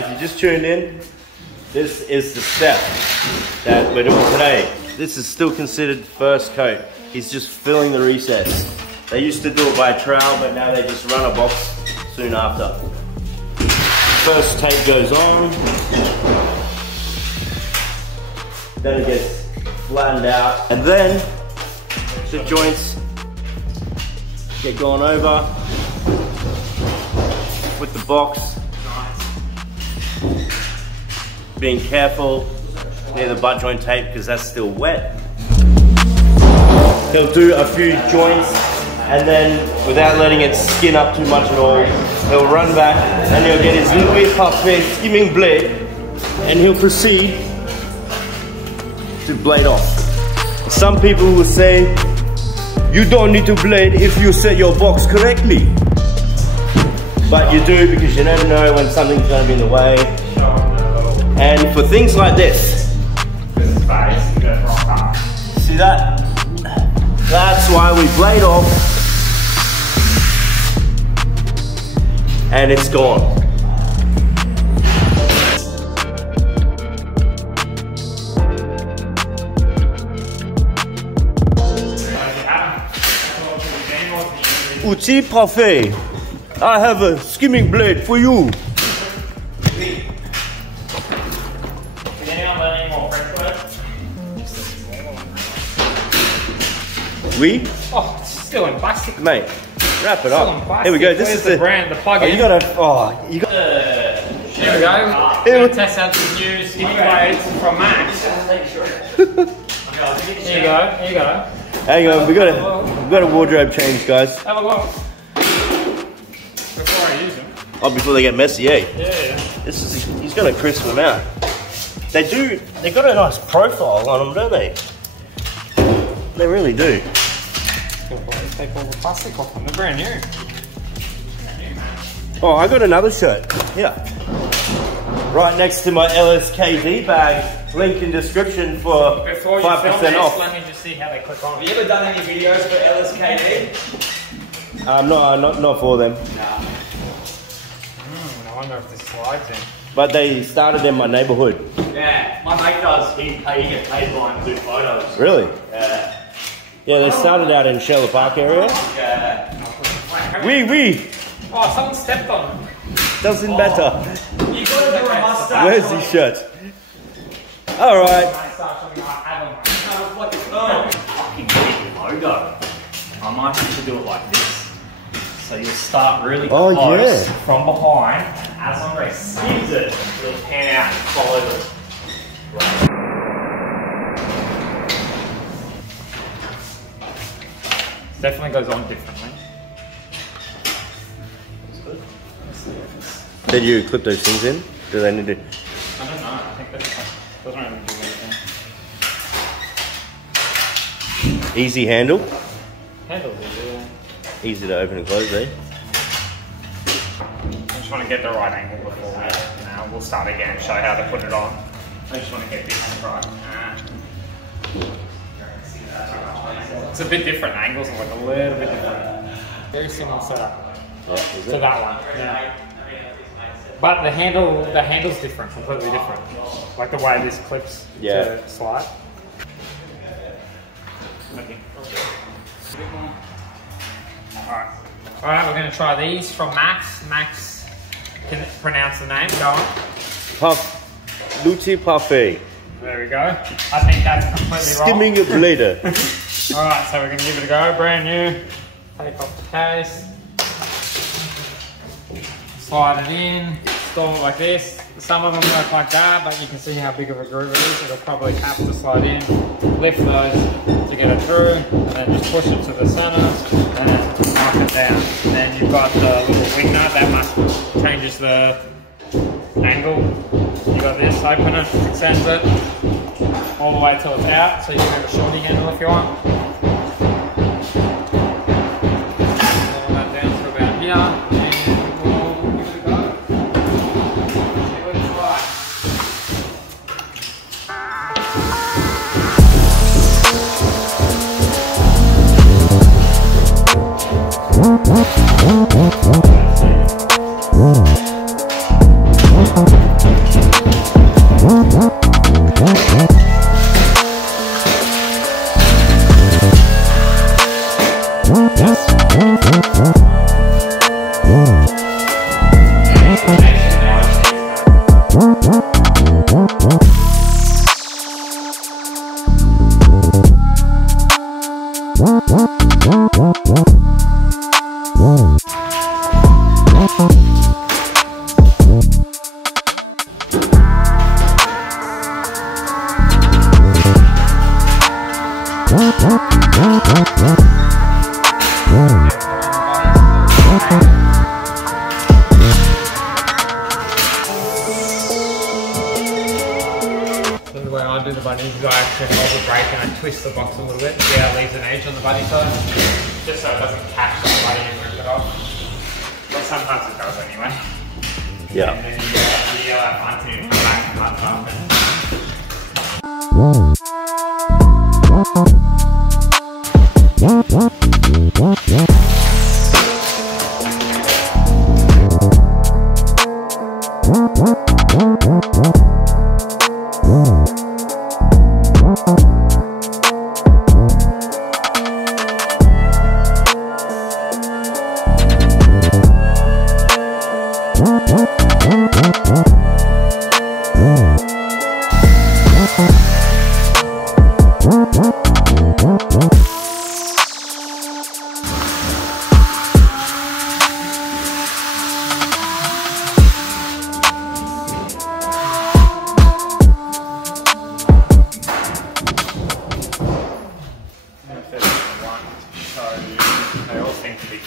if you just tuned in, this is the step that we're doing today. This is still considered first coat. He's just filling the recess. They used to do it by trowel, but now they just run a box soon after. First tape goes on. Then it gets flattened out. And then the joints get gone over with the box. Being careful near the butt joint tape because that's still wet. He'll do a few joints and then without letting it skin up too much at all, he'll run back and he'll get his little Parfait skimming blade and he'll proceed to blade off. Some people will say, you don't need to blade if you set your box correctly. But you do because you never know when something's going to be in the way. And for things like this, see that? That's why we blade off and it's gone. Outil Parfait, I have a skimming blade for you. We? Oh, it's still in plastic. Mate, wrap it up. Here we go. This is the brand, the plug-in. Oh, you gotta. Oh, you got. Here we go. We're gonna test out the new skimming blades from Max. Here you go. Here you go. Hang on, we got a wardrobe change, guys. Have a look. Before I use them. Oh, before they get messy, eh? Yeah. This is. He's gonna crisp them out. They do. They got a nice profile on them, don't they? They really do. Take all the plastic off them. They're brand new. Oh, I got another shirt. Here. Right next to my LSKD bag. Link in description for 5% off. Let me just see how they click on. Have you ever done any videos for LSKD? Not for them. Nah. I wonder if this slides in. But they started in my neighborhood. Yeah, my mate does. He gets paid by him to do photos. Really? Yeah. Yeah, they started out in Shelter Park area. Yeah. Oui. Oh, someone stepped on him. Doesn't matter. You gotta do a mustache. Where's his shirt? Alright. Fucking big logo. I might have to do it like this. So you'll start really close from behind. As Andre skims it, you'll pan out and follow the. Definitely goes on differently. Did you clip those things in? Do they need to? I don't know. I think that doesn't really do anything. Easy handle. Handles easy, yeah. Easy to open and close, eh? I just want to get the right angle before we. Now we'll start again. Show how to put it on. I just want to get this right. It's a bit different. Angles are like a little bit different. Very similar setup to that one. Yeah. But the handle's different, completely different. Like the way this clips to slide. Okay. Alright, we're going to try these from Max. Max can pronounce the name. Go on. Outil Parfait. There we go. I think that's completely wrong. Skimming a blader. Alright, so we're going to give it a go. Brand new. Take off the case. Slide it in. Install it like this. Some of them work like that, but you can see how big of a groove it is. It'll probably have to slide in. Lift those to get it through. And then just push it to the center. And then knock it down. And then you've got the little wing nut. That changes the angle. You got this. Open it. Extend it. All the way till it's out. So you can have a shorty handle if you want. Lower that down to about here. What? I do the bunnies is I actually hold the brake and I twist the box a little bit. See how it leaves an edge on the buddy side? Just so it doesn't catch the buddy and rip it off. But sometimes it does anyway. Yeah. And then you yell at Monty and come back and hunt up and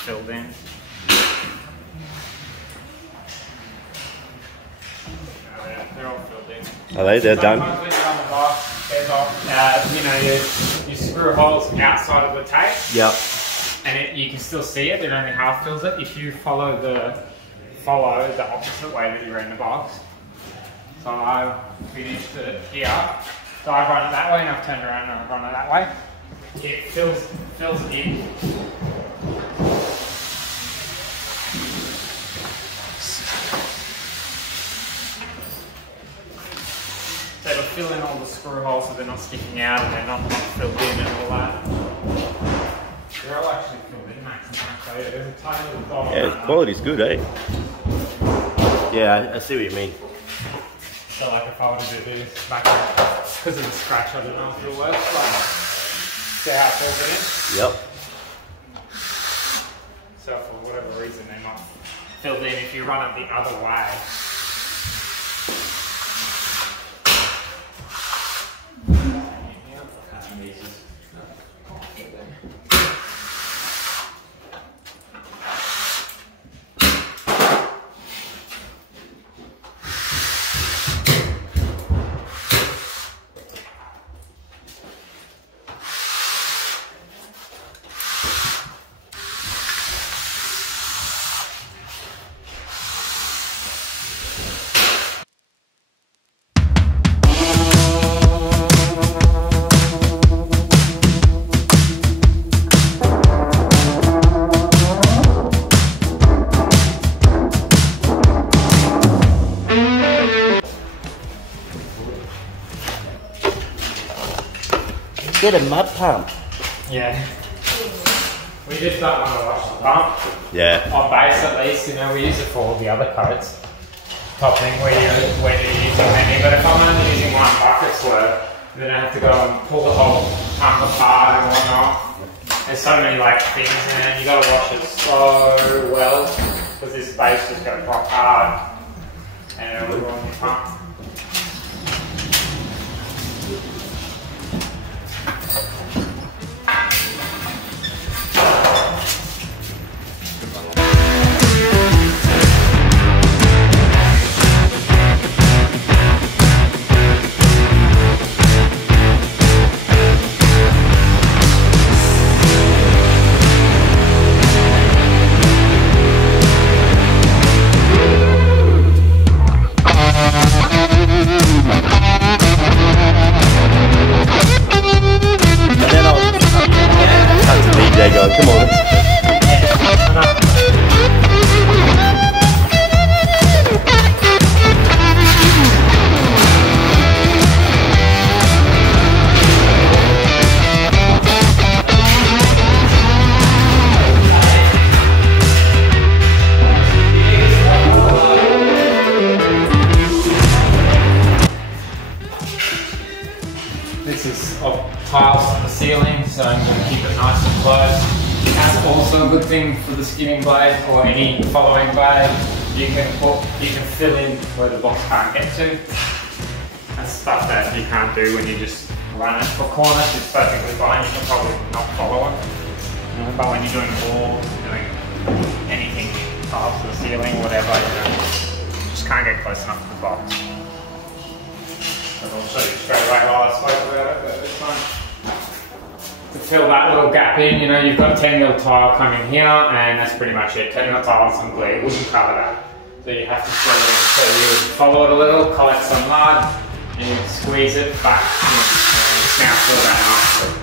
filled in. They're all filled in. Are they? They're done? When you're on the box, you know, you screw holes outside of the tape. Yep. And you can still see it, it only half fills it if you follow the opposite way that you're in the box. So I finished it here. So I've run it that way and I've turned around and I've run it that way. It fills in. So it'll fill in all the screw holes so they're not sticking out and they're not filled in and all that. They're all actually filled in, Max. So yeah, there's a tiny little dot. Yeah, the quality's good, eh? Yeah, I see what you mean. So like if I were to do this back because of the scratch, I don't know if it'll work. But see how it fills it in? Yep. So for whatever reason they're not filled in if you run it the other way. Get a mud pump. Yeah. We just don't want to wash the pump. Yeah. On base at least, you know, we use it for all the other coats. Top thing where you're using many, but if I'm only using one bucket's worth, then I have to go and pull the whole pump apart and whatnot. There's so many like things in it, you gotta wash it so well, because this base just got quite hard and it'll ruin the pump. Come on. This is of tiles on the ceiling, so I'm going to keep it nice and close. That's also a good thing for the skimming blade or any following blade. You can fill in where the box can't get to. That's stuff that you can't do when you just run it. For corners, it's perfectly fine. You can probably not follow it. But when you're doing walls, doing anything, tiles to the ceiling, whatever, you know, just can't get close enough to the box. But I'll show you straight away while I fill that little gap in. You know, you've got 10mm tile coming here, and that's pretty much it. 10mm tile and some glue wouldn't cover that. So you have to fill it in. So you follow it a little, collect some mud, and you squeeze it back in, and it's now fill that nicely.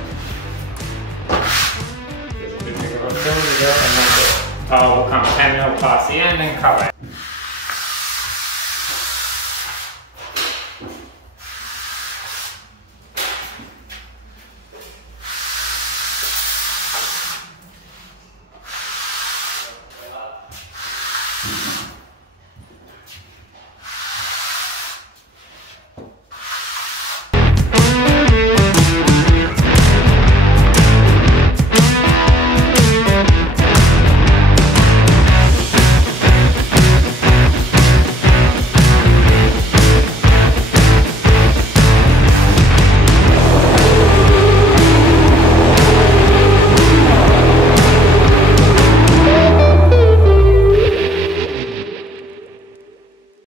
Just a bit bigger of a fill, and then the tile will come 10mm past the end and cover it.